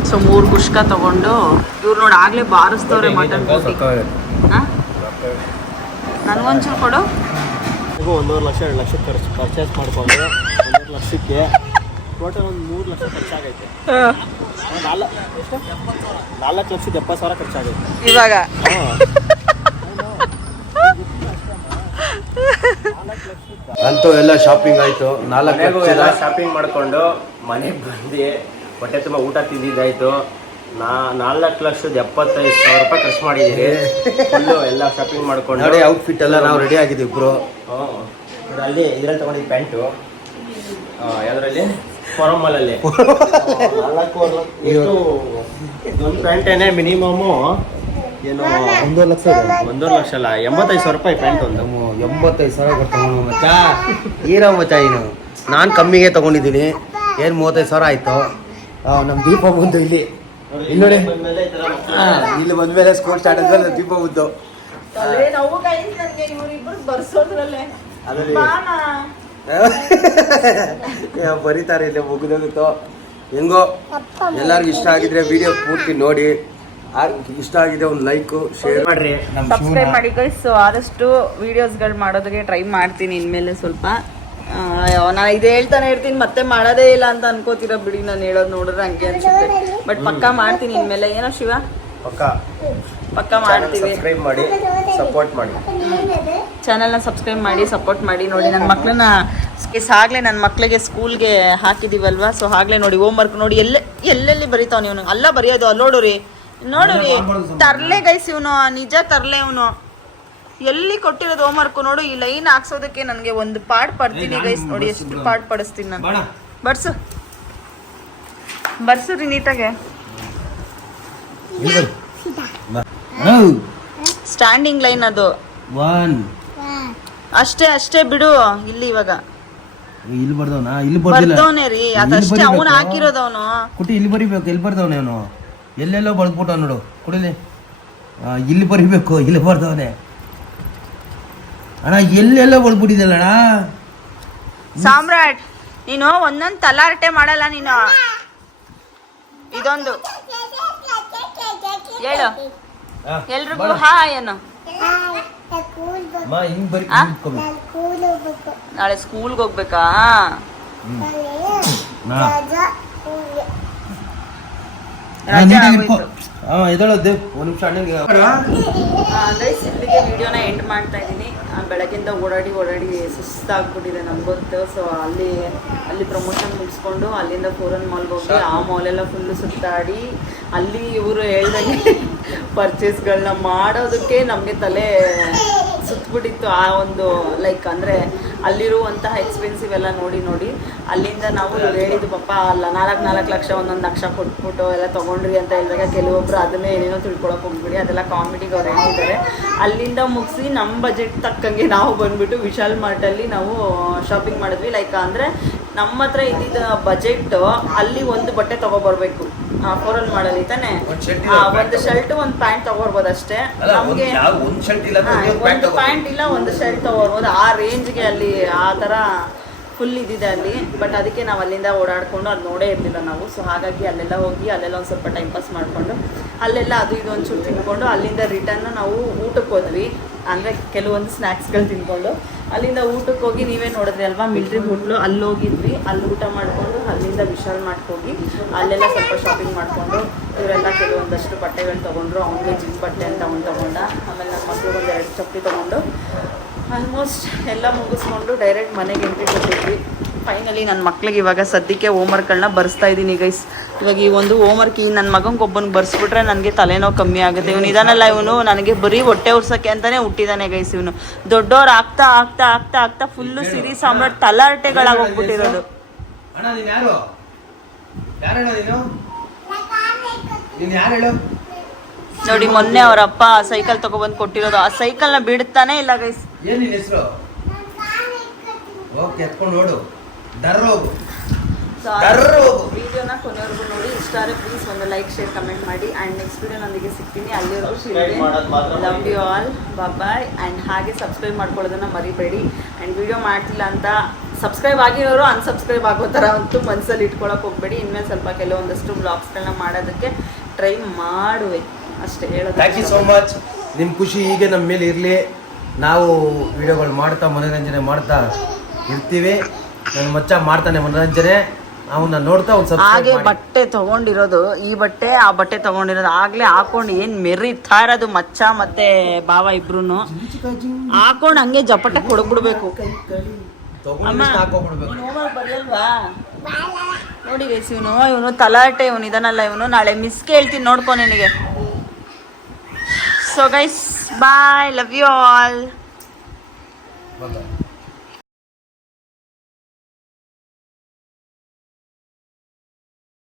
ಸೊ 3 ಕುಷ್ಕ ತಗೊಂಡು ಇವ್ರು ನೋಡಿ ಆಗಲೇ ಬಾರಿಸ್ತವ್ರೆ ಮಟನ್ ಬೋಟಿ. ಹಾಂ ನನಗೊಂಚೂರು ಕೊಡು. 1.5 ಲಕ್ಷ 2 ಲಕ್ಷ ಪರ್ಚೇಸ್ ಮಾಡಿಕೊಂಡು 1.5 ಲಕ್ಷಕ್ಕೆ ಟೋಟಲ್ ಒಂದು 3 ಲಕ್ಷ ಖರ್ಚಾಗೈತೆ. 4,70,000 ಖರ್ಚಾಗೈತೆ ಇವಾಗ. ಅಂತೂ ಎಲ್ಲ ಶಾಪಿಂಗ್ ಆಯಿತು. 4 ಎಲ್ಲ ಶಾಪಿಂಗ್ ಮಾಡಿಕೊಂಡು ಮನೆಗೆ ಬಂದು ಹೊಟ್ಟೆ ತುಂಬ ಊಟ ತಿಂದಿದ್ದಾಯಿತು. 4,75,000 ರೂಪಾಯಿ ಖರ್ಚು ಮಾಡಿದ್ದೀರಿ. ಫುಲ್ಲು ಎಲ್ಲ ಶಾಪಿಂಗ್ ಮಾಡಿಕೊಂಡು ನೋಡಿ ಔಟ್ಫಿಟ್ ಎಲ್ಲ ನಾವು ರೆಡಿ ಆಗಿದ್ದೀವಿ ಇಬ್ಬರು. ಅಲ್ಲಿ ಇದರಲ್ಲಿ ತೊಗೊಂಡಿದ್ದು ಪ್ಯಾಂಟು ಯಾವುದರಲ್ಲಿ ಫಾರಮ್ ಮಾಲಲ್ಲಿ 4 ಒಂದು ಪ್ಯಾಂಟೇನೆ ಮಿನಿಮಮ್ಮು ಏನು 1.5 ಲಕ್ಷ 1.5 ಲಕ್ಷ ಅಲ್ಲ 85,000 ರೂಪಾಯಿ ಪ್ಯಾಂಟ್ ಒಂದು. 85,000 ತಗೊಂಡು ಮಚ್ಚ ಹೀರೋ ಮಚ್ಚ. ಇನ್ನು ನಾನು ಕಮ್ಮಿಗೆ ತೊಗೊಂಡಿದ್ದೀನಿ. ಏನು 35,000 ಆಯಿತು. ನಮ್ಮ ದೀಪ ಬಂದು ಇಲ್ಲಿ ನೋಡಿ, ಇಲ್ಲಿ ಬಂದಮೇಲೆ ಸ್ಕೂಲ್ ಸ್ಟಾರ್ಟ್ ಆದ್ಮೇಲೆ ದೀಪ ಬಂದು ಬರೀತಾರೆ ಇಲ್ಲಿ ಮುಗಿದೋಗಿತ್ತು. ಹೆಂಗೋ ಎಲ್ಲರಿಗೂ ಇಷ್ಟ ಆಗಿದ್ರೆ ವಿಡಿಯೋ ಪೂರ್ತಿ ನೋಡಿ. ಇಷ್ಟ ಆಗಿದೆ ಒಂದು ಲೈಕು ಶೇರ್ ಮಾಡ್ರಿ, ಸಬ್ಸ್ಕ್ರೈಬ್ ಮಾಡಿ ಗೈಸ್. ಸೊ ಆದಷ್ಟು ವೀಡಿಯೋಸ್ಗಳು ಮಾಡೋದಕ್ಕೆ ಟ್ರೈ ಮಾಡ್ತೀನಿ ಇನ್ಮೇಲೆ. ಸ್ವಲ್ಪ ಅಯ್ಯೋ ನಾನು ಇದು ಹೇಳ್ತಾನೆ ಇರ್ತೀನಿ ಮತ್ತೆ ಮಾಡೋದೇ ಇಲ್ಲ ಅಂತ ಅನ್ಕೋತೀರ ಬಿಡಿ, ನಾನು ಹೇಳೋದು ನೋಡಿದ್ರೆ ಹಂಗೆ ಅನ್ಸುತ್ತೆ. ಬಟ್ ಪಕ್ಕ ಮಾಡ್ತೀನಿ ಇನ್ಮೇಲೆ. ಏನೋ ಶಿವ ಪಕ್ಕ ಮಾಡ್ತೀವಿ. ಸಬ್ಸ್ಕ್ರೈಬ್ ಮಾಡಿ, ಸಪೋರ್ಟ್ ಮಾಡಿ, ಚಾನಲ್ನ ಸಬ್ಸ್ಕ್ರೈಬ್ ಮಾಡಿ, ಸಪೋರ್ಟ್ ಮಾಡಿ. ನೋಡಿ ನನ್ನ ಮಕ್ಕಳನ್ನ ಆಗಲೇ ನನ್ನ ಮಕ್ಕಳಿಗೆ ಸ್ಕೂಲ್ಗೆ ಹಾಕಿದೀವಲ್ವಾ, ಸೊ ಆಗಲೇ ನೋಡಿ ಹೋಮ್ವರ್ಕ್ ನೋಡಿ ಎಲ್ಲೆಲ್ಲಿ ಬರೀತಾವ ನೀವು. ಅಲ್ಲ ಬರೆಯೋದು ಅಲ್ಲಿ ನೋಡ್ರಿ ತರ್ಲೆ ಗೈಸ್ ಇವನು, ನಿಜ ತರ್ಲೆ ಇವನು. ಎಲ್ಲಿ ಕೊಟ್ಟಿರೋದು ಹೋಮ್ವರ್ಕ್ ನೋಡು. ಈ ಲೈನ್ ಹಾಕ್ಸೋದಕ್ಕೆ ನನಗೆ ಒಂದು ಪಾರ್ಟ್ ಪಡ್ತೀನಿ ಗೈಸ್. ನೋಡಿ ಎಷ್ಟು ಪಾರ್ಟ್ ಪಡಿಸ್ತೀನಿ ನಾನು. ಬರ್ಸು ರೀ ನೀಟಾಗೆ. ಸ್ಟ್ಯಾಂಡಿಂಗ್ ಲೈನ್ ಅದು ಅಷ್ಟೇ ಬಿಡು. ಇಲ್ಲಿ ಇವಾಗ ಇಲ್ಲಿ ಬರ್ದವನ ಬರ್ದವನೇ ರೀ, ಅದಷ್ಟೇ ಅವನು ಹಾಕಿರೋದವನು. ಕುಟಿ ಇಲ್ಲಿ ಬರಿಬೇಕು. ಇಲ್ಲಿ ಬರ್ದವನೇ ಅವನು, ಎಲ್ಲೆಲ್ಲೋ ಬರ್ದ್ಬಿಟ್ಟ ನೋಡು. ಕುಡಿಲಿ ಇಲ್ಲಿ ಬರಿಬೇಕು. ಇಲ್ಲಿ ಬರ್ದವನೆ ಅಣ್ಣ, ಎಲ್ಲೆಲ್ಲ ಬರ್ದ್ಬಿಟ್ಟಿದ್ದಲ್ಲ ಅಣ್ಣ. ಸಾಮ್ರಾಟ್ ನೀನು ಒಂದೊಂದು ತಲಾರಟೆ ಮಾಡಲ್ಲ ನೀನು. ಇದೊಂದು ಹೇಳು ಎಲ್ರಿಗೂ ಹಾಯ್ ಏನು. ನಾಳೆ ಸ್ಕೂಲ್ಗೆ ಹೋಗ್ಬೇಕಾ? ಇದಳದ್ದು ಒಂದು ನಿಮಿಷ ಅಣ್ಣಗೆ ಗೈಸ್ ಇಲ್ಲಿಗೆ ವಿಡಿಯೋನ ಎಂಡ್ ಮಾಡ್ತಾ ಇದ್ದೀನಿ. ಬೆಳಗ್ಗಿಂದ ಓಡಾಡಿ ಸುಸ್ತಾಗ್ಬಿಟ್ಟಿದೆ ನಮ್ಗೆ ಗೊತ್ತು. ಸೊ ಅಲ್ಲಿ ಪ್ರಮೋಷನ್ ಮುಗಿಸ್ಕೊಂಡು ಅಲ್ಲಿಂದ ಫೋರನ್ ಮಾಲ್ಗೆ ಹೋಗಿ ಆ ಮಾಲೆಲ್ಲ ಫುಲ್ಲು ಸುತ್ತಾಡಿ ಅಲ್ಲಿ ಇವರು ಹೇಳ್ದಂಗೆ ಪರ್ಚೇಸ್ಗಳನ್ನ ಮಾಡೋದಕ್ಕೆ ನಮಗೆ ತಲೆ ಸುತ್ತಬಿಟ್ಟಿತ್ತು. ಆ ಒಂದು ಲೈಕ್ ಅಂದರೆ ಅಲ್ಲಿರುವಂತಹ ಎಕ್ಸ್ಪೆನ್ಸಿವ್ ಎಲ್ಲ ನೋಡಿ ಅಲ್ಲಿಂದ ನಾವು ಹೇಳಿದ್ದು ಪಾಪ ಅಲ್ಲ 4 ಲಕ್ಷ 1 ಲಕ್ಷ ಕೊಟ್ಬಿಟ್ಟು ಎಲ್ಲ ತೊಗೊಂಡ್ರಿ ಅಂತ ಹೇಳಿದಾಗ ಕೆಲವೊಬ್ರು ಅದನ್ನೇ ಏನೇನೋ ತಿಳ್ಕೊಳಕ್ಕೆ ಹೋಗ್ಬಿಡಿ. ಅದೆಲ್ಲ ಕಾಮಿಡಿಗೆ ಅವ್ರು ಹೇಳಿದ್ದಾರೆ. ಅಲ್ಲಿಂದ ಮುಗಿಸಿ ನಮ್ಮ ಬಜೆಟ್ ತಕ್ಕಂಗೆ ನಾವು ಬಂದ್ಬಿಟ್ಟು ವಿಶಾಲ್ ಮಾರ್ಟಲ್ಲಿ ನಾವು ಶಾಪಿಂಗ್ ಮಾಡಿದ್ವಿ. ಲೈಕ್ ಅಂದರೆ ನಮ್ಮ ಹತ್ರ ಇದ್ದಿದ್ದ ಬಜೆಟ್ ಅಲ್ಲಿ ಒಂದು ಬಟ್ಟೆ ತೊಗೊಬರ್ಬೇಕು. ಫೋರಲ್ ಮಾಡಲಿ ತಾನೆ, ಒಂದು ಶರ್ಟ್ ಒಂದು ಪ್ಯಾಂಟ್ ತೊಗೊಳ್ಬೋದು ಅಷ್ಟೇ. ನಮಗೆ ಒಂದು ಪ್ಯಾಂಟ್ ಇಲ್ಲ ಒಂದು ಶರ್ಟ್ ತೊಗೊಳ್ಬೋದು. ಆ ರೇಂಜ್ಗೆ ಅಲ್ಲಿ ಆ ಥರ ಫುಲ್ ಇದಿದೆ ಅಲ್ಲಿ. ಬಟ್ ಅದಕ್ಕೆ ನಾವು ಅಲ್ಲಿಂದ ಓಡಾಡಿಕೊಂಡು ಅದು ನೋಡೇ ಇರಲಿಲ್ಲ ನಾವು. ಸೊ ಹಾಗಾಗಿ ಅಲ್ಲೆಲ್ಲ ಹೋಗಿ ಅಲ್ಲೆಲ್ಲ ಒಂದು ಸ್ವಲ್ಪ ಟೈಮ್ ಪಾಸ್ ಮಾಡಿಕೊಂಡು ಅಲ್ಲೆಲ್ಲ ಅದು ಇದು ಒಂಚೂರು ತಿನ್ಕೊಂಡು ಅಲ್ಲಿಂದ ರಿಟರ್ನ್ ನಾವು ಊಟಕ್ಕೆ ಹೋದ್ವಿ. ಅಂದರೆ ಕೆಲವೊಂದು ಸ್ನ್ಯಾಕ್ಸ್ಗಳು ತಿನ್ಕೊಂಡು ಅಲ್ಲಿಂದ ಊಟಕ್ಕೆ ಹೋಗಿ ನೀವೇ ನೋಡಿದ್ರಿ ಅಲ್ವಾ ಮಿಲ್ಟ್ರಿ ಹೋಟ್ಲು, ಅಲ್ಲಿ ಹೋಗಿದ್ವಿ. ಅಲ್ಲಿ ಊಟ ಮಾಡಿಕೊಂಡು ಅಲ್ಲಿಂದ ವಿಶಾಲ್ ಹೋಗಿ ಅಲ್ಲೆಲ್ಲ ಸ್ವಲ್ಪ ಶಾಪಿಂಗ್ ಮಾಡಿಕೊಂಡು ಇವರೆಲ್ಲ ಕೆಲವೊಂದಷ್ಟು ಬಟ್ಟೆಗಳು ತೊಗೊಂಡ್ರು. ಅವನಿಗೆ ಜಿಮ್ ಬಟ್ಟೆ ಅಂತ ಅವ್ನು ತೊಗೊಂಡ. ಆಮೇಲೆ ನನ್ನ ಮಕ್ಕಳು ಒಂದು 2 ಚಪ್ಪಲಿ ತೊಗೊಂಡು ಆಲ್ಮೋಸ್ಟ್ ಎಲ್ಲ ಮುಗಿಸ್ಕೊಂಡು ಡೈರೆಕ್ಟ್ ಮನೆಗೆ ಎಂಟ್ರಿ ಕೊಟ್ಟಿದ್ವಿ. ಫೈನಲಿ ನನ್ನ ಮಕ್ಳಿಗೆ ಇವಾಗ ಸದ್ಯಕ್ಕೆ ಹೋಮ್ವರ್ಕ್ಗಳನ್ನ ಬರ್ಸ್ತಾ ಇದ್ದೀನಿ ಗೈಸ್. ಇವಾಗ ಈ ಒಂದು ಹೋಮ್ವರ್ಕ್ ಈಗ ನನ್ನ ಮಗನಿಗೆ ಒಬ್ಬನಿಗೆ ಬರ್ಸ್ಬಿಟ್ರೆ ನನಗೆ ತಲೆನೋವು ಕಮ್ಮಿ ಆಗುತ್ತೆ. ಇವನು ಇದಾನಲ್ಲ, ಇವನು ನನಗೆ ಬರೀ ಹೊಟ್ಟೆ ಉರ್ಸೋಕ್ಕೆ ಅಂತಲೇ ಹುಟ್ಟಿದ್ದಾನೆ ಗೈಸ್. ಇವನು ದೊಡ್ಡವ್ರು ಆಗ್ತಾ ಫುಲ್ಲು ಸಿರಿ ಸಾಮ್ರಾಟ್ ತಲಾಟೆಗಳಾಗಿ ಹೋಗ್ಬಿಟ್ಟಿರೋದು. ನೋಡಿ ಮೊನ್ನೆ ಅವ್ರ ಅಪ್ಪ ಸೈಕಲ್ ತಗೊಬಂದು ಕೊಟ್ಟಿರೋದು. ಆ ಸೈಕಲ್ನ ಬಿಡ್ತಾನೆ ಇಲ್ಲ ಗೈಸ್. ವಿಡಿಯೋನ ಕೊನೆವರೆಗೂ ನೋಡಿ. ಇಷ್ಟ ಆದರೆ ಪ್ಲೀಸ್ ಒಂದು ಲೈಕ್ ಶೇರ್ ಕಮೆಂಟ್ ಮಾಡಿ. ಆ್ಯಂಡ್ ನೆಕ್ಸ್ಟ್ ವಿಡಿಯೋನೊಂದಿಗೆ ಸಿಗ್ತೀನಿ. ಅಲ್ಲಿವರೆಗೂ love you all, bye. And ಹಾಗೆ ಸಬ್ಸ್ಕ್ರೈಬ್ ಮಾಡ್ಕೊಳ್ಳೋದನ್ನು ಮರಿಬೇಡಿ. ಆ್ಯಂಡ್ ವಿಡಿಯೋ ಮಾಡ್ತಿಲ್ಲ ಅಂತ ಸಬ್ಸ್ಕ್ರೈಬ್ ಆಗಿರೋರು ಅನ್ಸಬ್ಸ್ಕ್ರೈಬ್ ಆಗೋ ಥರ ಅಂತೂ ಮನಸ್ಸಲ್ಲಿ ಇಟ್ಕೊಳಕ್ಕೆ ಹೋಗ್ಬೇಡಿ. ಇನ್ಮೇಲೆ ಸ್ವಲ್ಪ ಕೆಲವೊಂದಷ್ಟು ಬ್ಲಾಗ್ಸ್ಗಳನ್ನ ಮಾಡೋದಕ್ಕೆ ಟ್ರೈ ಮಾಡುವೆ ಅಷ್ಟೇ ಹೇಳೋದು. Thank you so much. ನಿಮ್ಮ ಖುಷಿ ಹೀಗೆ ನಮ್ಮ ಮೇಲೆ ಇರಲಿ. ನಾವು ವಿಡಿಯೋಗಳು ಮಾಡ್ತಾ ಮನೋರಂಜನೆ ಮಾಡ್ತಾ ಇರ್ತೀವಿ. ನನ್ನ ಮಚ್ಚ ಮಾಡ್ತಾನೆ ಮನೋರಂಜನೆ, ಅವನ್ನ ನೋಡ್ತಾ ಒಂದು ಹಾಗೆ ಬಟ್ಟೆ ತಗೊಂಡಿರೋದು, ಈ ಬಟ್ಟೆ ಆ ಬಟ್ಟೆ ತಗೊಂಡಿರೋದು ಆಗ್ಲೇ ಹಾಕೊಂಡು ಏನ್ ಮೆರಿತಾ ಇರೋದು ಮಚ್ಚ ಮತ್ತೆ ಬಾವ ಇಬ್ರು ಹಾಕೊಂಡು ಹಂಗೆ ಜಪಟೆ ಕೊಡ್ಬಿಡ್ಬೇಕು. ನೋಡಿ ಗೈಸ್, ಇವನು ತಲಾಟೆ, ಇವನು ಇದನ್ನಲ್ಲ, ಇವನು ನಾಳೆ ಮಿಸ್ ಕೇಳ್ತೀನಿ ನೋಡ್ಕೊ ನಿನಗೆ. So guys bye, love you all.